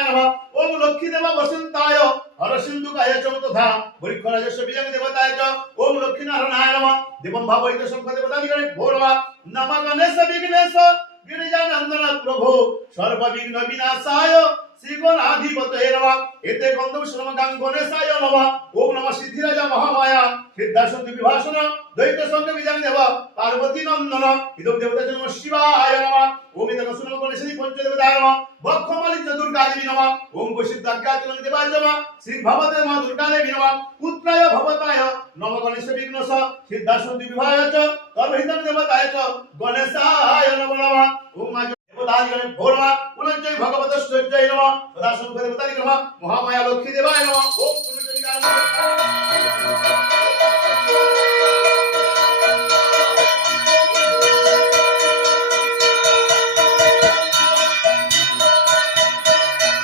দেবায় নমঃ ওম লক্ষ্মী দেবা বসন্তায় হরসিন্ধুকায় চ তথা বৃক্ষরাজস্ব বিজং দেবতায় চ ওম লক্ষ্মী নারায়ণায় নমঃ দেবং ভাবৈত শঙ্খ দেবতাদিগণে ভো নমঃ নমঃ গণেশ বিঘ্নেশ गिरिजानंदन प्रभु सर्वविघ्न विनाशाय श्री गणाधिपतये नमः एते गंधम श्रमगां गणेशाय नमः ओम नमः सिद्धिराज महामाया सिद्धासंति विभाषण द्वैत संग विजय देव पार्वती नंदन इदं देवता नमः शिवाय नमः ओम इदं सुनम गणेशनि पंचदेवताय नमः भक्खमलि दुर्गा देवी नमः ओम वशिष्ठाज्ञाचलन देवाय नमः श्री भवते मा दुर्गा देवी नमः पुत्राय भवताय नमः गणेश विघ्नस सिद्धासंति विभाय च तर्हितं देवताय च गणेशाय नमः ओम देवतादिगणे भो नमः पुनश्चै भगवतश्चै नमः सदा शंकर देवतादिगणे नमः महामाया लक्ष्मी देवाय नमः ओम पुनश्चै